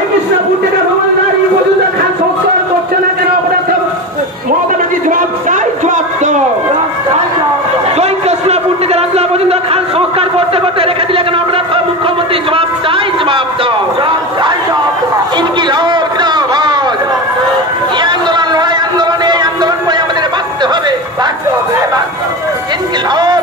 জয় কৃষ্ণপুর থেকে ভ্রমণ নারী মজুদা খান সংস্কার করছে না কেন আপনার মমতা ব্যানার্জি জবাব চাই, জবাব দাও। জয় কৃষ্ণপুর থেকে রাজলা মজুদা খান সংস্কার করতে করতে রেখে দিলে কেন আপনার মুখ্যমন্ত্রী জবাব চাই, জবাব দাও। ইনকিলাব জিন্দাবাদ। এই আন্দোলন লড়াই আন্দোলনে এই আন্দোলন করে আমাদের বাঁচতে হবে। ইনকিলাব